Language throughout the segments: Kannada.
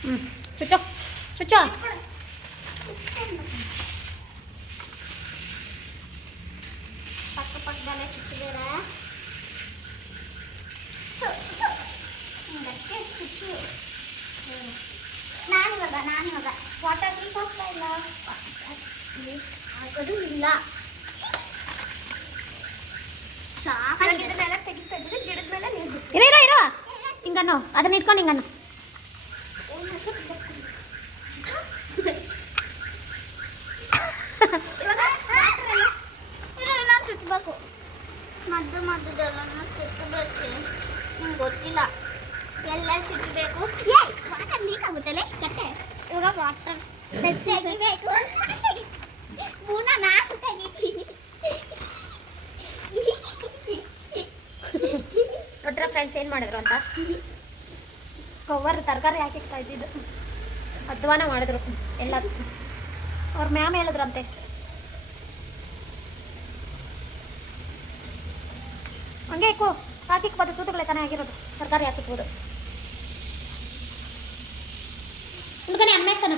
ಹ್ಞೂ ಚುಚ್ಚು ಚುಚ್ಚು ಪಕ್ಕ ಪಕ್ಕದಲ್ಲೇ ಚುಚ್ಚಿದಾರ ಹಿಂಗಕ್ಕೆ ಚುಚ್ಚು ನಾನಿವಾಗ ನಾನಿವಾಗ ವಾಟರ್ ಲೀಕ್ ಆಗ್ತಾ ಇಲ್ಲ ಲೀಕ್ ಆಗೋದು ಇಲ್ಲ ಸಾಕಾಗಿದ್ದನ್ನೆಲ್ಲ ತೆಗಿ ತೆಗೆದು ಗಿಡದ ಮೇಲೆ ನೀರು ಬಿಟ್ಟು ಇರೋ ಇರೋ ಇರೋ ಹಿಂಗನ್ನು ಅದನ್ನ ಇಟ್ಕೊಂಡು ಹಿಂಗನ್ನು Oh my god. ಅಧ್ವಾನ ಮಾಡಿದ್ರು. ಎಲ್ಲ ಅವ್ರ ಮ್ಯಾಮ್ ಹೇಳಿದ್ರಂತೆ. ಹಂಗೆ ಇಕ್ಕು. ಹಾಕಿಕ್ಬೋದು ತೂತುಗಳೇ ತಾನೇ ಆಗಿರೋದು ತರಕಾರಿ ಹಾಕಿಕ್ಬೋದು. ಹುಡುಗನೇ ಅನ್ಮೇಸ್ತನ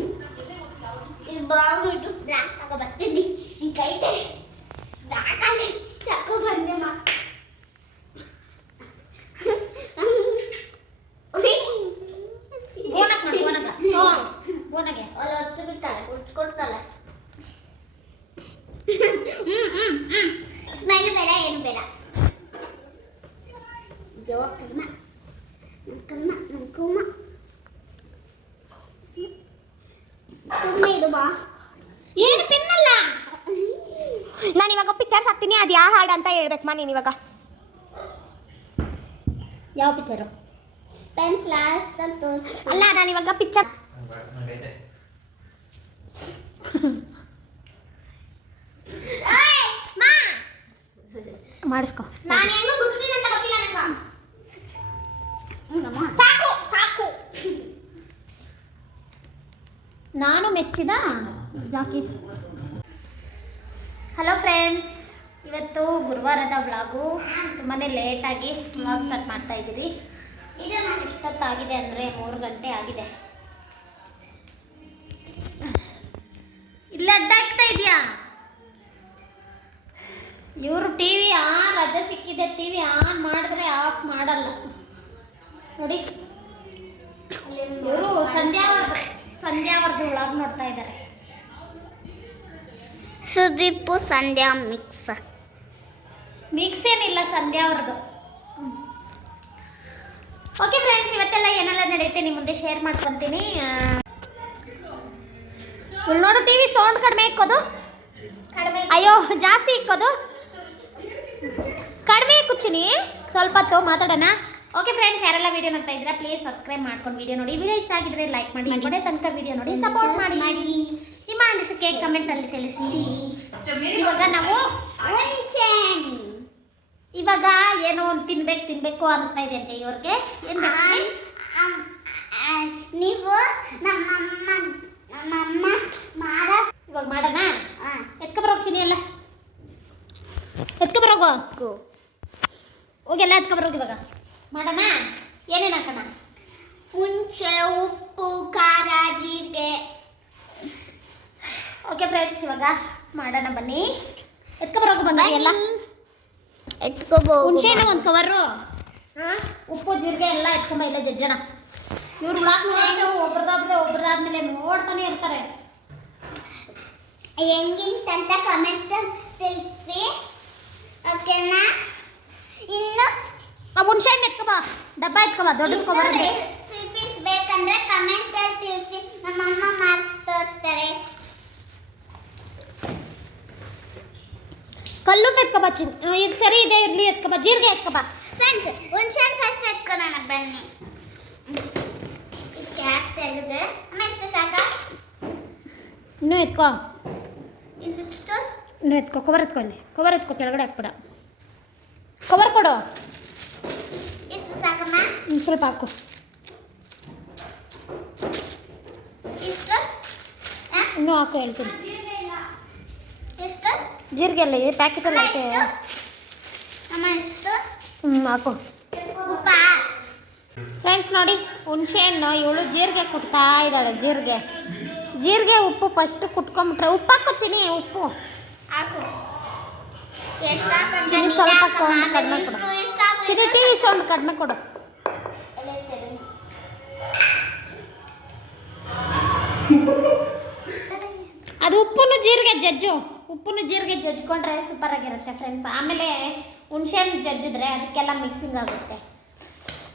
ಇದು ಬ್ರೌನ್ ಇದು ಬ್ಲ್ಯಾಕ್ ತಗೋ ಬರ್ತೀನಿ ನಿನ್ ಕೈ ಬ್ಲ್ಯಾಕ್ ಅಲ್ಲಿ ತಗೋ ಬಂದೆ ಮಾ ಬೋನಕ್ ಮಾಡು, ಬೋನಕ. ಬೋನಗೆ ಅಲ್ಲಿ ಹೊತ್ತು ಬಿಡ್ತಾಳೆ ಉಡ್ಸ್ಕೊಡ್ತಾಳೆ ಹ್ಮ್ ಹ್ಮ್ ಹ್ಮ್ ಸ್ಮೆಲ್ ಬೇಡ ಏನು ಬೇಡ ಜೋ ಕರ್ಮ ನನ್ ಕರ್ಮ ನನ್ ಕುಮ್ಮ ಸುಮ್ಮನೆ ಇದು ಬಾ ಏನು ಪಿನ್ನಲ್ಲ ನಾನು ಇವಾಗ ಪಿಕ್ಚರ್ಸ್ ಹಾಕ್ತೀನಿ ಅದು ಯಾವ ಹಾಡು ಅಂತ ಹೇಳ್ಬೇಕಮ್ಮ ನೀನು ಇವಾಗ. ಯಾವ ಪಿಕ್ಚರು ಪೆನ್ಸ್ ಲಾಸ್ಟ್ ಅಂತ ಅಲ್ಲ ನಾನು ಇವಾಗ ಪಿಕ್ಚರ್ ಮಾ. ಮಾಡಿಸ್ಕೊ. ನಾನು ಹೆಂಗೋ ಬಿಡ್ತೀನಿ ಅಂತ ಗೊತ್ತಿಲ್ಲ ನನಗೆ ಸಾಕು ಸಾಕು ನಾನು ಮೆಚ್ಚಿದ ಜಾಕಿ. ಹಲೋ ಫ್ರೆಂಡ್ಸ್ ಇವತ್ತು ಗುರುವಾರದ ವ್ಲಾಗು ತುಂಬಾ ಲೇಟಾಗಿ ವ್ಲಾಗ್ ಸ್ಟಾರ್ಟ್ ಮಾಡ್ತಾ ಇದ್ದೀವಿ ಎಷ್ಟೊತ್ತಾಗಿದೆ ಅಂದರೆ ಮೂರು ಗಂಟೆ ಆಗಿದೆ. ಇಲ್ಲ ಅಡ್ಡ ಆಗ್ತಾ ಇದೆಯಾ ಇವರು ಟಿ ವಿ ಆನ್ ರಜೆ ಸಿಕ್ಕಿದೆ ಟಿ ವಿ ಆನ್ ಮಾಡಿದ್ರೆ ಆಫ್ ಮಾಡಲ್ಲ. ನೋಡಿ. ಇವರು ಸಂಧ್ಯಾವರ್ಗ ಸಂಧ್ಯಾವರ್ಗ ಒಳಗೆ ನೋಡ್ತಾ ಇದ್ದಾರೆ ಸುದೀಪು ಸಂಧ್ಯಾ ಮಿಕ್ಸ್. ಮಿಕ್ಸ್ ಏನಿಲ್ಲ ಸಂಧ್ಯಾ ಅವ್ರದ್ದು ಓಕೆ ಫ್ರೆಂಡ್ಸ್ ಇವತ್ತೆಲ್ಲ ಏನೆಲ್ಲ ನಡೆಯುತ್ತೆ ನಿಮ್ಮ ಮುಂದೆ ಶೇರ್ ಮಾಡ್ಕೊತೀನಿ ನೋಡು ಟಿ ವಿ ಸೌಂಡ್ ಕಡಿಮೆ ಇಕ್ಕೋದು. ಕಡಿಮೆ ಅಯ್ಯೋ ಜಾಸ್ತಿ ಇಕ್ಕೋದು. ಕಡಿಮೆ ಕುಚ್ಚಿನಿ ಸ್ವಲ್ಪ ಹೊತ್ತು ಮಾತಾಡೋಣ. ಓಕೆ ಫ್ರೆಂಡ್ಸ್ ಯಾರೆಲ್ಲ ವಿಡಿಯೋ ನೋಡ್ತಾ ಇದ್ದೀರಾ ಪ್ಲೀಸ್ ಸಬ್ಸ್ಕ್ರೈಬ್ ಮಾಡ್ಕೊಂಡು ವಿಡಿಯೋ ನೋಡಿ. ವಿಡಿಯೋ ಇಷ್ಟ ಆಗಿದ್ರೆ ಲೈಕ್ ಮಾಡಿ ಮನೆ ತನಕ ವಿಡಿಯೋ ನೋಡಿ. ಸಪೋರ್ಟ್ ಮಾಡಿ. ನಿಮ್ಮ ಅನಿಸಿಕೆ ಕಮೆಂಟಲ್ಲಿ ತಿಳಿಸಿ. ಇವಾಗ ನಾವು ಇವಾಗ ಏನೋ ಒಂದು ತಿನ್ಬೇಕು ತಿನ್ಬೇಕು ಅನಿಸ್ತಾ ಇದೆ ಅಂತೆ ಇವ್ರಿಗೆ. ಏನ್ ನೀವು ನಮ್ಮಮ್ಮ ನಮ್ಮಮ್ಮ ಮಾಡ ಇವಾಗ ಮಾಡೋಣ? ಎತ್ಕ ಎತ್ಕೊ ಬರೋಗ್ ಚಿನಿ ಎಲ್ಲ. ಎತ್ಕ ಬರೋಗು. ಎಲ್ಲ ಎತ್ಕ ಬರೋಗಿ ಇವಾಗ. ಮಾಡೋಣ? ಏನೇನು ಹಾಕೋಣ? ಹುಂಚೆ ಉಪ್ಪು ಖಾರ ಜೀರಿಗೆ. ಓಕೆ ಫ್ರೆಂಡ್ಸ್ ಇವಾಗ ಮಾಡೋಣ ಬನ್ನಿ. ಎತ್ಕೊಬರೋಕೆ ಬಂಗಾರಿ ಎಲ್ಲ ಎತ್ಕೋಬಹುದು ಹುಣಸೆಹಣ್ಣು ಒಂದು ಕವರು ಉಪ್ಪು ಜೀರಿಗೆ ಎಲ್ಲ ಎತ್ಕೊಂಬ ಇಲ್ಲ ಜಜ್ಜಣ. ಇವ್ರು ಬ್ಲಾಕ್ ನೋಡೋದು ಒಬ್ರದಾದ್ಮೇಲೆ ಒಬ್ರದಾದ್ಮೇಲೆ ನೋಡ್ತಾನೆ ಇರ್ತಾರೆ. ಹೆಂಗಿಂತಂತ ಕಮೆಂಟ್ ತಿಳಿಸಿ. ಓಕೆನಾ ಇನ್ನು ಆ ಹುಣಸೆಹಣ್ಣು ಎತ್ಕೊಬಾ. ಡಬ್ಬ ಎತ್ಕೊಬಾ ದೊಡ್ಡ ಕೊಬ್ಬರಿ ರೆಸಿಪೀಸ್ ಬೇಕಂದ್ರೆ ಕಮೆಂಟ್ ಅಲ್ಲಿ ತಿಳಿಸಿ. ನಮ್ಮಮ್ಮ ಮಾಡಿ ತೋರಿಸ್ತಾರೆ. ಕಲ್ಲು ಎತ್ಕೊಬಾ ಚಿನ್ ಇದು ಸರಿ ಇದೆ ಇರಲಿ ಎತ್ಕೊಬಾ ಜೀರಿಗೆ ಎತ್ಕೊಬಾ. ಫ್ರೆಂಡ್ಸ್ ಹುಣ್ಸೆಹಣ್ಣು ಫಸ್ಟ್ ಎತ್ಕೊಳ್ಳೋಣ ಬನ್ನಿ. ಕ್ಯಾಪ್ ತೆಗೆದು ಎಷ್ಟು ಸಾಕ? ಎತ್ಕೋ. ಇದಿಷ್ಟು ಇನ್ನು ಎತ್ಕೋ ಕವರ್ ಎತ್ಕೊಳ್ಳಿ ಕವರ್ ಎತ್ಕೊ ಕೆಳಗಡೆ ಹಾಕ್ಬಿಡ. ಕವರ್ ಕೊಡು. ಇನ್ನು ಸ್ವಲ್ಪ ಹಾಕು? ಇನ್ನೂ ಹಾಕು ಹೇಳ್ತೀನಿ. ಜೀರಿಗೆ ಅಲ್ಲಿ ಪ್ಯಾಕೆಟಲ್ಲಿ ಅಮ್ಮ ಐತೆ ಹ್ಞೂ ಹಾಕು. ಉಪ್ಪ. ಫ್ರೆಂಡ್ಸ್ ನೋಡಿ ಹುಣಸೆಹಣ್ಣು ಇವಳು ಜೀರಿಗೆ ಕುಟ್ತಾ ಇದ್ದಾಳೆ ಜೀರಿಗೆ. ಜೀರಿಗೆ ಉಪ್ಪು ಫಸ್ಟ್ ಕುಟ್ಕೊಂಬಿಟ್ರೆ ಉಪ್ಪು ಹಾಕು ಚಿನಿ ಉಪ್ಪು. ಹಾಕು. ಚಿನಿ ಸ್ವಲ್ಪ. ಕಡಿಮೆ ಕೊಡು? ಚಿನಿ ಟಿ ವಿ ಸೌಂಡ್ ಕಡಿಮೆ ಕೊಡು. ಅದು ಉಪ್ಪನ್ನು ಜೀರಿಗೆ ಜಜ್ಜು. ಉಪ್ಪನ್ನು ಜೀರಿಗೆ ಜಜ್ಕೊಂಡ್ರೆ ಸೂಪರ್ ಆಗಿರುತ್ತೆ ಫ್ರೆಂಡ್ಸ್ ಆಮೇಲೆ ಹುಣ್ಸೆಹಣ್ಣು ಜಜ್ಜಿದ್ರೆ ಅದಕ್ಕೆಲ್ಲ ಮಿಕ್ಸಿಂಗ್ ಆಗುತ್ತೆ.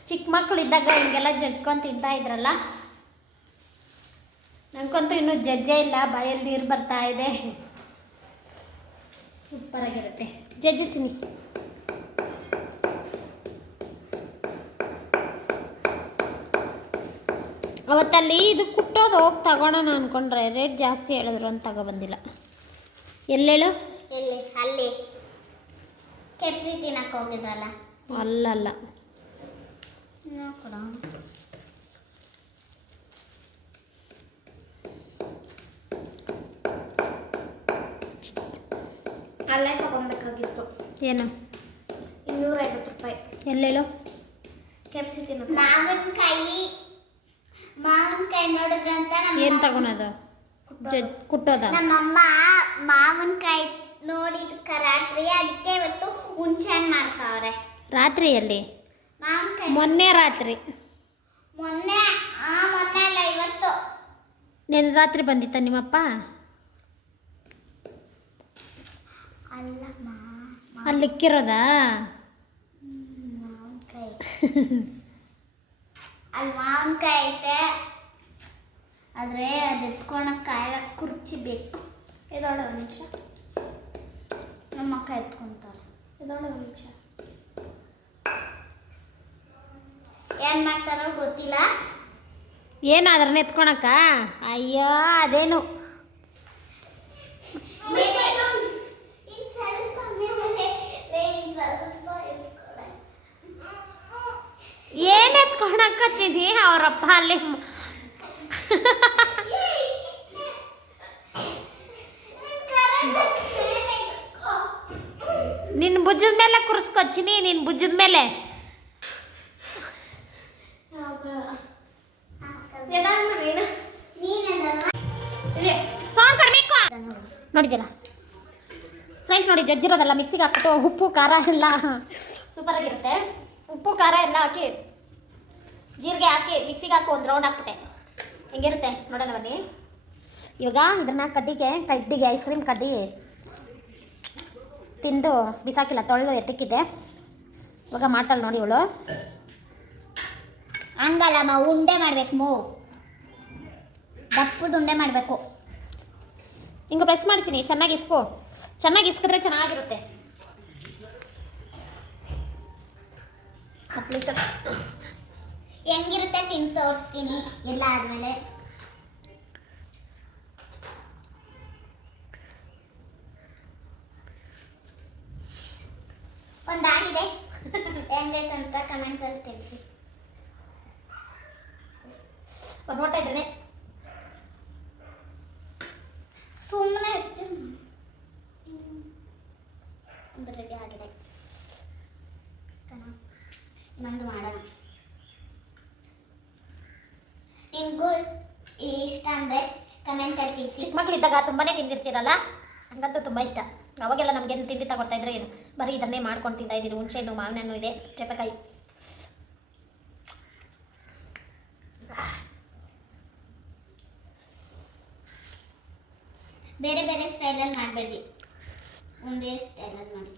ಚಿಕ್ಕ ಮಕ್ಕಳು ಇದ್ದಾಗ ಹಿಂಗೆಲ್ಲ ಜಜ್ಕೊಂಡು ತಿಂತಾ ಇದ್ರಲ್ಲ? ನನಗಂತೂ ಇನ್ನೂ ಜಜ್ಜೆ ಇಲ್ಲ, ಬಾಯಲ್ಲಿ ನೀರು ಬರ್ತಾ ಇದೆ. ಸೂಪರ್ ಆಗಿರುತ್ತೆ. ಜಜ್ಜು ಚಿನಿ ಅವತ್ತಲ್ಲಿ ಇದು ಕುಟ್ಟೋದು ಹೋಗಿ ತಗೊಳೋಣ ಅನ್ಕೊಂಡ್ರೆ ರೇಟ್ ಜಾಸ್ತಿ ಹೇಳಿದ್ರು ಅಂತ ತಗೊಬಂದಿಲ್ಲ ಎಲ್ಲೇಳು ಎಲ್ಲಿ? ಅಲ್ಲಿ. ಕೆಟ್ರಿ ತಿನ್ನಕ್ಕೆ ಹೋಗಿದ್ರಲ್ಲ ಅಲ್ಲಲ್ಲ. ಅಲ್ಲೇ ತಗೊಬೇಕಾಗಿತ್ತು. ಏನು? ಇನ್ನೂರೈವತ್ತು ರೂಪಾಯಿ. ಎಲ್ಲೇಳು ಕೆಪ್ಸಿ ತಿನ್ನೋದು ಮಾವಿನಕಾಯಿ. ಮಾವಿನಕಾಯಿ ನೋಡಿದ್ರಂತ ಏನು ತಗೊಳೋದು ಜಜ್ ಕುಟ್ಟೋದ? ನಮ್ಮಮ್ಮ ಮಾವಿನಕಾಯಿ ನೋಡಿದ್ಕ ರಾತ್ರಿ ಅದಕ್ಕೆ ಇವತ್ತು ಹುಣ್ಸೆ ಹಣ್ಣು ಮಾಡ್ತಾವ್ರೆ. ರಾತ್ರಿಯಲ್ಲಿ? ಮಾವಿನಕಾಯಿ ಮೊನ್ನೆ ರಾತ್ರಿ. ಮೊನ್ನೆ ಆ ಮೊನ್ನೆ ಅಲ್ಲ ಇವತ್ತು. ನೆನ್ನೆ ರಾತ್ರಿ ಬಂದಿತ್ತ ನಿಮ್ಮಪ್ಪ? ಅಲ್ಲಮ್ಮ ಅಲ್ಲಿಕ್ಕಿರೋದಾ? ಮಾವಿನಕಾಯಿ ಅಲ್ಲಿ ಮಾವಿನಕಾಯಿ ಐತೆ. ಆದರೆ ಅದು ಎತ್ಕೊಳಕ್ಕೆ ಕಾಯಿಲ ಕುರ್ಚಿ ಬೇಕು. ಇದೊಳ ಒಂದು ನಿಮಿಷ. ನಮ್ಮ ಅಕ್ಕ ಎತ್ಕೊಂತಾರೆ. ಇದೊಳ ಒಂದು ನಿಮಿಷ. ಏನು ಮಾಡ್ತಾರೋ ಗೊತ್ತಿಲ್ಲ. ಏನು ಅದ್ರನ್ನ ಎತ್ಕೊಳಕ್ಕ ಅಯ್ಯೋ ಅದೇನು. ಏನು ಎತ್ಕೊಳಕ ಚಿನಿ ಅವರಪ್ಪ ಅಲ್ಲಿ. ನಿನ್ನ ಭುಜದ ಮೇಲೆ ಕುರ್ಸ್ಕೊಚ್ಚಿನಿ ನಿನ್ನ ಭುಜದ ಮೇಲೆ. ನೋಡಿದ್ದೀರಾ ಫ್ರೆಂಡ್ಸ್ ನೋಡಿ ಜಜ್ಜಿರೋದಲ್ಲ ಮಿಕ್ಸಿಗೆ ಹಾಕ್ಬಿಟ್ಟು ಉಪ್ಪು, ಖಾರ ಎಲ್ಲ. ಸೂಪರ್ ಆಗಿರುತ್ತೆ ಉಪ್ಪು, ಖಾರ ಎಲ್ಲ ಹಾಕಿ ಜೀರಿಗೆ ಹಾಕಿ ಮಿಕ್ಸಿಗೆ ಹಾಕಿ ಒಂದು ರೌಂಡ್ ಹಾಕ್ಬಿಟ್ಟೆ ಹೆಂಗಿರುತ್ತೆ ನೋಡೋಣ ಬನ್ನಿ. ಇವಾಗ ಇದನ್ನ ಕಡ್ಡಿಗೆ ಕಡ್ಡಿಗೆ ಐಸ್ ಕ್ರೀಮ್ ಕಡ್ಡಿ ತಿಂದು ಬಿಸಾಕಿಲ್ಲ, ತೊಳೆದು ಎತ್ತಿಕ್ಕಿದ್ದೆ. ಇವಾಗ ಮಾಡ್ತಾಳೆ ನೋಡಿ ಇವಳು. ಹಂಗಲ್ಲಮ್ಮ ಉಂಡೆ ಮಾಡ್ಬೇಕು ಮೂ. ದಪ್ಪದ ಉಂಡೆ ಮಾಡಬೇಕು. ಹಿಂಗೆ ಪ್ರೆಸ್ ಮಾಡ್ತೀನಿ, ಚೆನ್ನಾಗಿ ಇಸ್ಕೋ. ಚೆನ್ನಾಗಿ ಇಸ್ಕಿದ್ರೆ ಚೆನ್ನಾಗಿರುತ್ತೆ. ಹೆಂಗಿರುತ್ತೆ ತಿಂದು ತೋರಿಸ್ತೀನಿ. ಎಲ್ಲ ಆದ್ಮೇಲೆ. ಒಂದಾಗಿದೆ ಹೆಂಗೈತೆ ಅಂತ ಕಮೆಂಟಲ್ಲಿ ತಿಳಿಸಿ. ಒಂದು ನೋಡ್ತಾ ಇದ್ರೆ ಸುಮ್ಮನೆ ಒಂದು ರೆಡಿ ಆಗಿದೆ ಇನ್ನೊಂದು ಮಾಡೋಣ ನಿಮಗೂ ಇಷ್ಟ ಅಂದರೆ ಕಮೆಂಟಲ್ಲಿ ಚಿಕ್ಕ ತುಂಬಾನೇ ತಿಂದಿರ್ತೀರಲ್ಲ? ಹಂಗಂತೂ ತುಂಬ ಇಷ್ಟ. ಅವಾಗೆಲ್ಲ ನಮಗೇನು ತಿಂಡಿ ತಗೊಳ್ತಾ ಇದ್ರೆ ಏನು? ಬರೀ ಇದನ್ನೇ ಮಾಡ್ಕೊಂಡು ತಿಂತಾ ಇದ್ದೀರಿ. ಹುಣಸೆ ಹಣ್ಣು ಮಾವಿನ ಹಣ್ಣು ಇದೆ. ಚಪಕಾಯಿ. ಬೇರೆ ಬೇರೆ ಸ್ಟೈಲಲ್ಲಿ ಮಾಡಬೇಡಿ. ಒಂದೇ ಸ್ಟೈಲಲ್ಲಿ ಮಾಡಿ.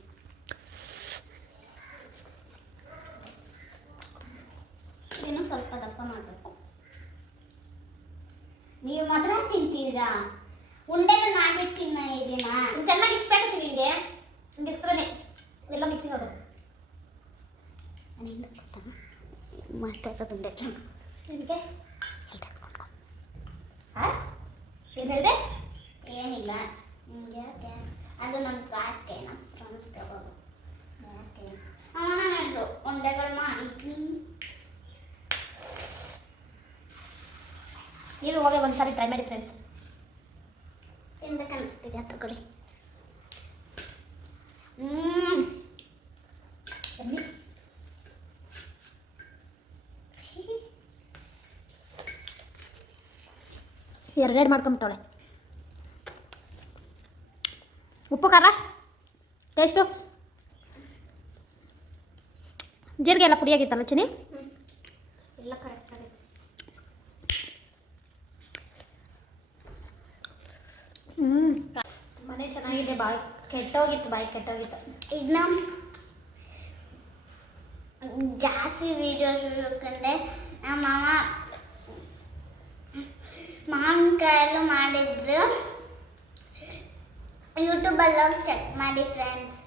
ಇನ್ನು ಸ್ವಲ್ಪ ದಪ್ಪ ಮಾಡಬೇಕು. ನೀವು ಮಾತ್ರ ತಿಂತೀರಾ? ಉಂಡೆನ ಮಾಡ್ಬಿಟ್ಟು ತಿನ್ನ ಇದೀನಾ ಚೆನ್ನಾಗಿ ಇಸ್ಬೇಕು ನಿಮಗೆ ಹಿಂಗೆ ಇಸ್ಕ್ರೇ ಎಲ್ಲ ಮಿಕ್ಸಿಂಗ್ ಅದು ನಾನು ಹೆಂಗೆ ಗೊತ್ತಾ ಮಾಡ್ತಾ ಇರೋದು ಉಂಡೆ ಇದಕ್ಕೆ ಏನು ಹೇಳಿದೆ? ಏನಿಲ್ಲ. ನಿಮ್ಗೆ ಅದು ನಮ್ಮ ಕ್ಲಾಸ್ಗೆ ನಮ್ಮ ಫ್ರೆಂಡ್ಸ್ ತಗೋದು ಯಾಕೆ? ಅವನ ನೆಟ್ಟು ಉಂಡೆಗಳು ಮಾಡಿ ನೀವು ಹೋಗಿ ಒಂದ್ಸರಿ ಟ್ರೈ ಮಾಡಿ ಫ್ರೆಂಡ್ಸ್ ತಗೊಳ್ಳಿ ಹ್ಮ್ ಎರಡೆರಡು ಮಾಡ್ಕೊಂಬಿಟ್ಟವಳೆ ಉಪ್ಪು ಖಾರ ಟೇಸ್ಟು ಜೀರಿಗೆ ಎಲ್ಲ ಪುಡಿಯಾಗಿತ್ತಲ್ಲ ಚಿನಿ ಎಲ್ಲ ಕರೆಕ್ಟ್ ಆಗಿದೆ ಮನೆ ಚೆನ್ನಾಗಿದೆ, ಬಾಯ್ ಕೆಟ್ಟೋಗಿತ್ತು ಬಾಯ್ ಕೆಟ್ಟೋಗಿತ್ತು. ನಮ್ಮ ಜಾಸ್ತಿ ವಿಡಿಯೋಸ್ ಬೇಕಂದ್ರೆ ನಮ್ಮ ಮಾವ ಮಾವಿನಕಾಯಲ್ಲೂ ಮಾಡಿದ್ರು. ಯೂಟ್ಯೂಬಲ್ಲಿ ಹೋಗಿ ಚೆಕ್ ಮಾಡಿ ಫ್ರೆಂಡ್ಸ್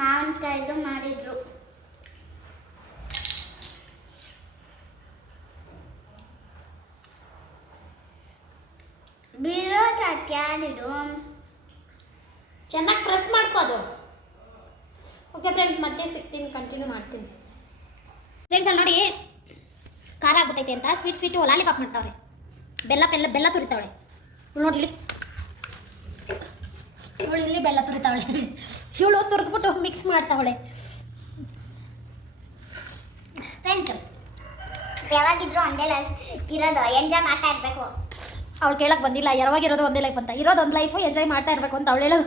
ಮಾವಿನಕಾಯ್ದು ಮಾಡಿದ್ರು. ಯಾರಿಡು ಚೆನ್ನಾಗಿ ಪ್ರೆಸ್ ಮಾಡ್ಕೋದು ಓಕೆ ಫ್ರೆಂಡ್ಸ್ ಮತ್ತೆ ಸಿಗ್ತೀನಿ ಕಂಟಿನ್ಯೂ ಮಾಡ್ತೀನಿ. ಫ್ರೆಂಡ್ಸ್ ಅಲ್ಲಿ ನೋಡಿ, ಖಾರ ಆಗ್ಬಿಟ್ಟೈತೆ ಅಂತ. ಸ್ವೀಟ್ ಸ್ವೀಟು ಲಾಲಿಪಾಪ್ ಮಾಡ್ತಾವ್ರೆ. ಬೆಲ್ಲ ಬೆಲ್ಲ ಬೆಲ್ಲ ತುರಿತಾವಳೆ. ನೋಡಿ ಇಲ್ಲಿ. ಇಲ್ಲಿ ಬೆಲ್ಲ ತುರಿತಾವಳೆ. ಇವಳು ತುರಿದ್ಬಿಟ್ಟು ಮಿಕ್ಸ್ ಮಾಡ್ತಾವಳೆ. ಫ್ರೆಂಡ್ಸ್ ಯಾವಾಗಿದ್ರು ಒಂದೇ ಇರೋದು. ಎಂಜಾಯ್ ಮಾಡ್ತಾ ಇರಬೇಕು. ಅವಳು ಕೇಳಕ್ಕೆ ಬಂದಿಲ್ಲ. ಯಾವಾಗಿರೋದು ಒಂದೇ ಲೈಫ್ ಅಂತ. ಇರೋದು ಒಂದು ಲೈಫು ಎಂಜಾಯ್ ಮಾಡ್ತಾ ಇರಬೇಕು ಅಂತ ಅವಳು ಹೇಳೋದು.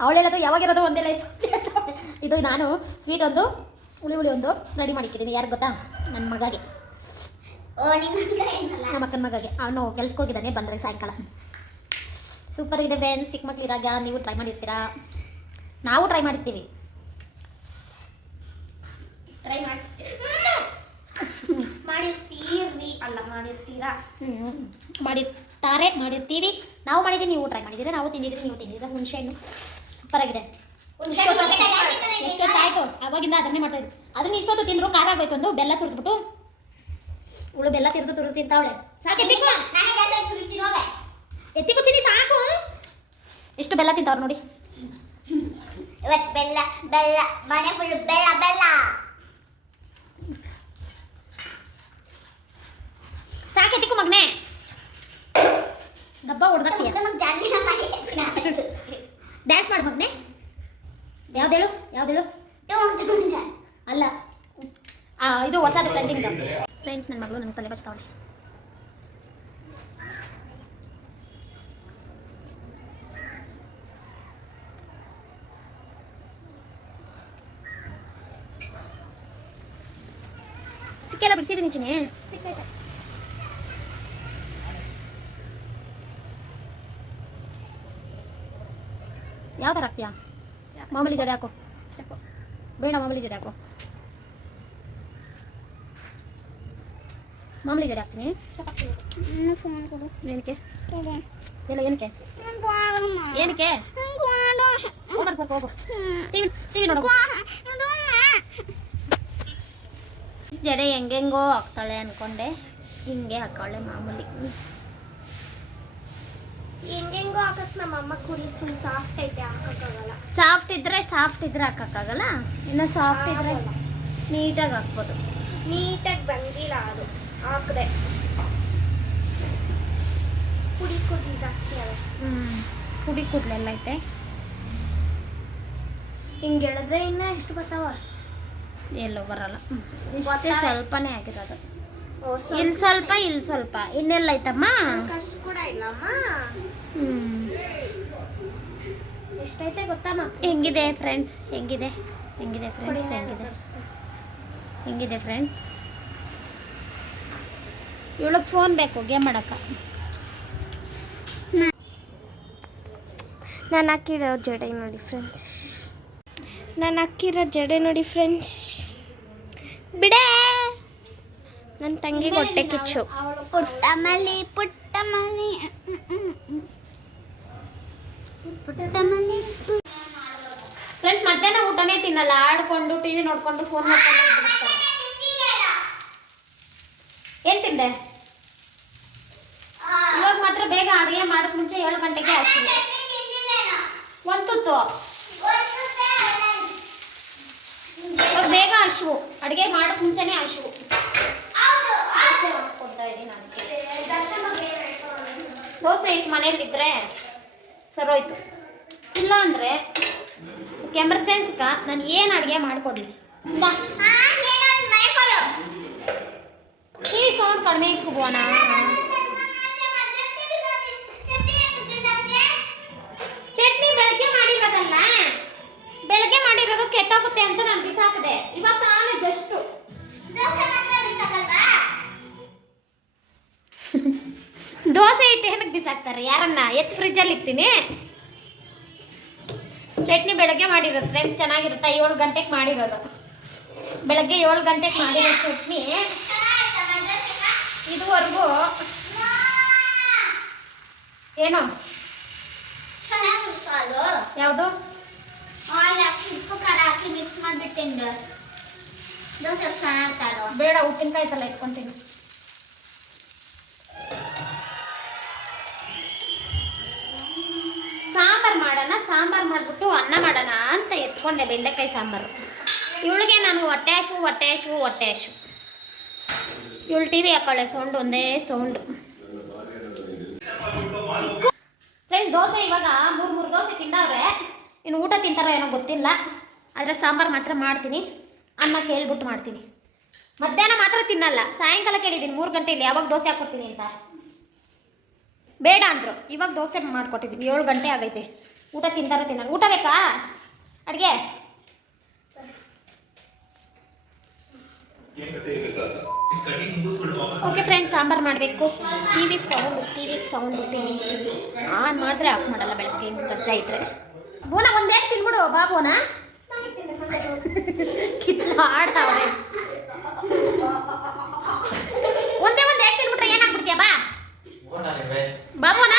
ಅವಳು ಹೇಳೋದು ಯಾವಾಗಿರೋದು ಒಂದೇ ಲೈಫ್ ಇದು ನಾನು ಸ್ವೀಟ್ ಒಂದು ಹುಳಿ ಹುಳಿ ಒಂದು ರೆಡಿ ಮಾಡಿಕ್ಕಿದ್ದೀನಿ ಯಾರು ಗೊತ್ತಾ? ನನ್ನ ಮಗಗೆ. ಓ ನಿಮ್ಮ ಅಕ್ಕನ ಮಗಗೆ. ಅವನು ಕೆಲ್ಸಕ್ಕೆ ಹೋಗಿದ್ದಾನೆ ಬಂದರೆ ಸಾಯಂಕಾಲ. ಸೂಪರ್ ಇದೆ ಫ್ರೆಂಡ್ಸ್ ಚಿಕ್ಕ ಮಕ್ಳು ಇರಾಗ ನೀವು ಟ್ರೈ ಮಾಡಿರ್ತೀರಾ? ನಾವು ಟ್ರೈ ಮಾಡಿರ್ತೀವಿ. ಟ್ರೈ ಮಾಡಿ. ಮಾಡಿರ್ತೀರಿ ಅಲ್ಲ ಮಾಡಿರ್ತೀರಾ? ಮಾಡಿರ್ತಾರೆ ಮಾಡಿರ್ತೀವಿ. ನಾವು ಮಾಡಿದ್ದೀವಿ ನೀವು ಟ್ರೈ ಮಾಡಿದ್ರೆ ನಾವು ತಿಂದಿದ್ದೀರಿ ನೀವು ತಿಂದಿದ್ರೆ ಹುಣಸೆ ಹಣ್ಣು. ಸೂಪರ್ ಆಗಿದೆ? ಎಷ್ಟೊತ್ತಾಯ್ತು ಅವಾಗಿಂದ ಅದನ್ನೇ ಮಾಡ್ತಾ ಇದ್ವಿ. ಅದನ್ನ ಇಷ್ಟೊತ್ತು ತಿಂದ್ರು ಖಾರ ಆಗೋಯ್ತು ಒಂದು ಬೆಲ್ಲ ತುರಿದ್ಬಿಟ್ಟು ಉಳು ಬೆಲ್ಲ ತಿರ್ದು ತುರಿದು ತಿಂತಾವಳೆ. ಸಾಕು ಎತ್ತಿ ಕುಚಿನಿ ಸಾಕು. ಎಷ್ಟು ಬೆಲ್ಲ ತಿಂತಾವ್ರು ನೋಡಿ. ಬೆಲ್ಲ ಬೆಲ್ಲ ಮನೆ ಫುಲ್ ಬೆಲ್ಲ ಬೆಲ್ಲ. ಸಾಕು ಎತ್ತಿಕೋ ಮಗನೇ. ಡಬ್ಬ ಮಾಡಿ ಡ್ಯಾನ್ಸ್ ಮಾಡು ಮಗನೇ. ಯಾವ್ದೇಳು? ಯಾವ್ದೇಳು? ಅಲ್ಲ. ಇದು ಹೊಸ ಟ್ರೆಂಡಿಂಗ್ ಫ್ರೆಂಡ್ಸ್ ನನ್ನ ಮಗಳು ನನಗೆ ತಲೆ ಬಚ್ತಾವಳೆ ಚಿಕ್ಕೆಲ್ಲ ಬಿಡಿಸಿದ್ದೀನಿ ಚಿನ್ನೆ ಯಾವ ಥರ ಹಾಕ್ತೀಯಾ ಮಾಮೂಲಿ ಜಡೆ ಹಾಕು ಬೇಡ ಮಾಮೂಲಿ ಜಡೆ ಹಾಕು ಮಾಮೂಲಿ ಜಡೆ ಹಾಕ್ತೀನಿ ಫೋನ್ ಕೊಡು ಏನಕ್ಕೆ ಇಲ್ಲ ಏನಕ್ಕೆ ಏನಕ್ಕೆ ಹೋಗ್ ಬರ್ಕೊ, ಹೋಗು ಟಿವಿ ಟಿವಿ ನೋಡು ಜಡೆ ಹೆಂಗೆಂಗೋ ಹಾಕ್ತಾಳೆ ಅನ್ಕೊಂಡೆ ಹಿಂಗೆ ಹಾಕೊಳ್ಳೆ ಮಾಮೂಲಿ ಹೆಂಗೆಂಗೋ ಹಾಕಕ್ ನಮ್ಮ ಅಮ್ಮ ಕುರಿ ಫುಲ್ ಸಾಫ್ಟ್ ಐತೆ ಹಾಕಕ್ಕಾಗಲ್ಲ. ಸಾಫ್ಟ್ ಇದ್ರೆ ಸಾಫ್ಟ್ ಇದ್ರೆ ಹಾಕಕ್ಕಾಗಲ್ಲ? ಇನ್ನು ಸಾಫ್ಟ್ ಇದ್ರೆ ಆಗಲ್ಲ. ನೀಟಾಗಿ ಹಾಕ್ಬೋದು. ನೀಟಾಗಿ ಬಂದಿಲ್ಲ ಅದು ಹಾಕ್ದೆ. ಕುಡಿ ಕುಡಿ ಜಾಸ್ತಿ ಅವೆ ಹ್ಞೂ ಪುಡಿ ಕೂದಲೆಲ್ಲ ಐತೆ. ಹಿಂಗೆ ಹೇಳಿದ್ರೆ ಇನ್ನ ಎಷ್ಟು ಬರ್ತಾವ ಎಲ್ಲೋ ಬರಲ್ಲ. ಇಷ್ಟೇ ಸ್ವಲ್ಪನೇ ಸ್ವಲ್ಪನೇ ಆಗಿರೋದು. ಇಲ್ಲಿ ಸ್ವಲ್ಪ ಇಲ್ಲಿ ಸ್ವಲ್ಪ. ಇನ್ನೆಲ್ಲ ಐತಮ್ಮ ಎಷ್ಟೈತೆ ಗೊತ್ತಮ್ಮ? ಹೆಂಗಿದೆ ಫ್ರೆಂಡ್ಸ್ ಹೆಂಗಿದೆ? ಹೆಂಗಿದೆ ಫ್ರೆಂಡ್ಸ್ ಹೆಂಗಿದೆ? ಹೆಂಗಿದೆ ಫ್ರೆಂಡ್ಸ್ ಇವಳಕ್ಕೆ ಫೋನ್ ಬೇಕು ಗೇಮ್ ಮಾಡಕ್ಕ ನಾನು ಹಾಕಿರೋ ಜಡೆ ನೋಡಿ ಫ್ರೆಂಡ್ಸ್ ನಾನು ಹಾಕಿರೋ ಜಡೆ ನೋಡಿ ಫ್ರೆಂಡ್ಸ್ ಬಿಡೆ! ನನ್ನ ತಂಗಿ ಹೊಟ್ಟೆ ಕಿಚ್ಚು. ಪುಟ್ಟ ಮಲಿ ಪುಟ್ಟ ಮಲಿ ಪುಟ್ಟ ಮಲಿ ಫ್ರೆಂಡ್ಸ್ ಮಧ್ಯಾಹ್ನ ಊಟನೇ ತಿನ್ನಲ್ಲ. ಆಡ್ಕೊಂಡು ಟಿವಿ ನೋಡ್ಕೊಂಡು ಫೋನ್ ಮಾಡ್ಕೊಂಡು ಏನು ಏನ್ ತಿಂದೆ? ಇವಾಗ ಮಾತ್ರ ಬೇಗ ಅಡುಗೆ ಮಾಡೋಕ್ಕೆ ಮುಂಚೆ ಏಳು ಗಂಟೆಗೆ ಹಸಿವು ಒಂದು ತುತ್ತು. ಬೇಗ ಹಸಿವು ಅಡುಗೆ ಮಾಡಕ್ ಮುಂಚೆನೇ ಹಸಿವು ಕೊಡ್ತಾ ಇದ್ದೀನಿ ಮನೇಲಿ ದೋಸೆ ಹಿಟ್ಟು ಮನೇಲಿದ್ದರೆ ಸರೋಯ್ತು ಇಲ್ಲ ಅಂದರೆ ಎಮರ್ಜೆನ್ಸಿಕ ನಾನು ಏನು ಅಡುಗೆ ಮಾಡಿಕೊಡ್ಲಿ? ಈ ಸೌಂಡ್ ಕಡಿಮೆ ಇಟ್ಕೋಬೋಣ? ಚಟ್ನಿ ಬೆಳಗ್ಗೆ ಮಾಡಿರೋದಲ್ಲ? ಬೆಳಗ್ಗೆ ಮಾಡಿರೋದು ಕೆಟ್ಟೋಗುತ್ತೆ ಅಂತ ನಾನು ಬಿಸಾಕಿದೆ. ಇವಾಗ ನಾನು ಜಸ್ಟು ದೋಸೆ ಇಟ್ಟು ಏನಕ್ಕೆ ಬಿಸಾಕ್ತಾರೆ? ಯಾರನ್ನ? ಎತ್ತು ಫ್ರಿಜ್ಜಲ್ಲಿ ಇಕ್ತೀನಿ ಚಟ್ನಿ ಬೆಳಗ್ಗೆ ಮಾಡಿರೋದು ಫ್ರೆಂಡ್ಸ್ ಚೆನ್ನಾಗಿರುತ್ತೆ. ಏಳು ಗಂಟೆಗೆ ಮಾಡಿರೋದು. ಬೆಳಗ್ಗೆ ಏಳು ಗಂಟೆಗೆ ಮಾಡಿರೋ ಚಟ್ನಿ. ಇದುವರೆಗೂ ಏನು? ಯಾವುದು? ಮಿಕ್ಸ್ ಮಾಡ್ಬಿಟ್ಟಿಂದ ದೋಸೆ ಬೇಡ ಉಪ್ಪಿನಕಾಯಿ ತಲೆ ಇಟ್ಕೊಂತೀನಿ ಸಾಂಬಾರು ಮಾಡೋಣ, ಸಾಂಬಾರು ಮಾಡಿಬಿಟ್ಟು ಅನ್ನ ಮಾಡೋಣ ಅಂತ ಎತ್ಕೊಂಡೆ ಬೆಂಡೆಕಾಯಿ ಸಾಂಬಾರು. ಇವಳಿಗೆ ನಾನು ಹೊಟ್ಟೆ ಹಶು ಹೊಟ್ಟೆ ಹಶು ಹೊಟ್ಟೆ ಹಶು ಇವಳು ಟಿ ವಿ ಹಾಕೊಳ್ಳೆ, ಸೌಂಡ್ ಒಂದೇ ಸೌಂಡು. ಫ್ರೆಂಡ್ಸ್ ದೋಸೆ ಇವಾಗ ಮೂರು ಮೂರು ದೋಸೆ ತಿಂದವ್ರೆ. ಇನ್ನು ಊಟ ತಿಂತಾರೋ ಏನೋ ಗೊತ್ತಿಲ್ಲ. ಆದರೆ ಸಾಂಬಾರು ಮಾತ್ರ ಮಾಡ್ತೀನಿ. ಅನ್ನ ಕೇಳ್ಬಿಟ್ಟು ಮಾಡ್ತೀನಿ. ಮಧ್ಯಾಹ್ನ ಮಾತ್ರ ತಿನ್ನಲ್ಲ. ಸಾಯಂಕಾಲ ಕೇಳಿದ್ದೀನಿ, ಮೂರು ಗಂಟೆಯಲ್ಲಿ ಯಾವಾಗ ದೋಸೆ ಹಾಕ್ಕೊಡ್ತೀನಿ ಅಂತ. ಬೇಡ ಅಂದರು. ಇವಾಗ ದೋಸೆ ಮಾಡಿಕೊಟ್ಟಿದ್ದೀನಿ ಏಳು ಗಂಟೆ ಆಗೈತೆ. ಊಟ ತಿಂತಾರೆ, ತಿನ್ನಲ್ಲ. ಊಟ ಬೇಕಾ? ಅಡುಗೆ? ಓಕೆ ಫ್ರೆಂಡ್ಸ್ ಸಾಂಬಾರು ಮಾಡಬೇಕು. T V sound T V sound T V on ಮಾಡಿದ್ರೆ ಆಫ್ ಮಾಡಲ್ಲ ಬೆಳಗ್ಗೆ. ಕಜ್ಜ ಇದ್ರೆ. ಬೋನ ಒಂದೇಟ್ ತಿನ್ಬಿಡು, ಬಾಬೋನಾ. ಕಿತ್ಲಾಡ್ತಾವ್ರೆ ಒಂದೇ ಒಂದ್ ಏಟ್ ತಿನ್ಬಿಟ್ರೆ ಏನಾಗ್ಬಿಡ್ತೀಯ ಬಾ ಬಾಬುನ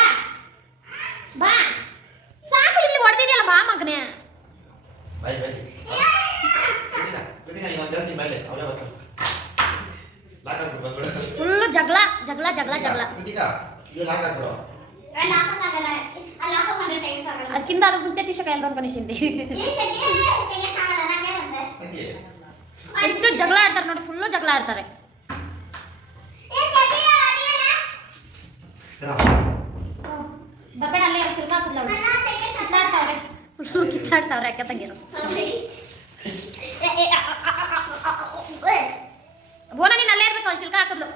ಬಾ ಬಾ. ಸಾಕು ಇಲ್ಲಿ ಹೊಡೆದಿದೆಯಲ್ಲ ಬಾ ಮಗನೇ. ಫುಲ್ಲು ಜಗಳ ಜಗಳ ಜಗಳ ಜಗಳ. ಅದಕ್ಕಿಂತ ಅದು ಮುಂದೆ ಟಿಶಕ ಎಲ್ಲ ಅನ್ಕೊಂಡಿಸಿದ್ದೆ ಎಷ್ಟು ಜಗಳ ಆಡ್ತಾರೆ ನೋಡಿ ಫುಲ್ಲು ಜಗಳ ಆಡ್ತಾರೆ. ಬರಬೇಡ ಅಲ್ಲೇ ಚಿಲ್ಕ ಹಾಕಿದ್ಲ ಅವಳು ಕಿತ್ತಾಡ್ತಾವ್ರೆ ಫುಲ್ಲು ಕಿತ್ತಾಡ್ತಾವ್ರೆ ಅಕ್ಕ ತಂಗಿರು ಬೋನ ನೀನು ಅಲ್ಲೇ ಇರ್ಬೇಕು ಅವಳು ಚಿಲ್ಕ ಹಾಕಿದ್ಲು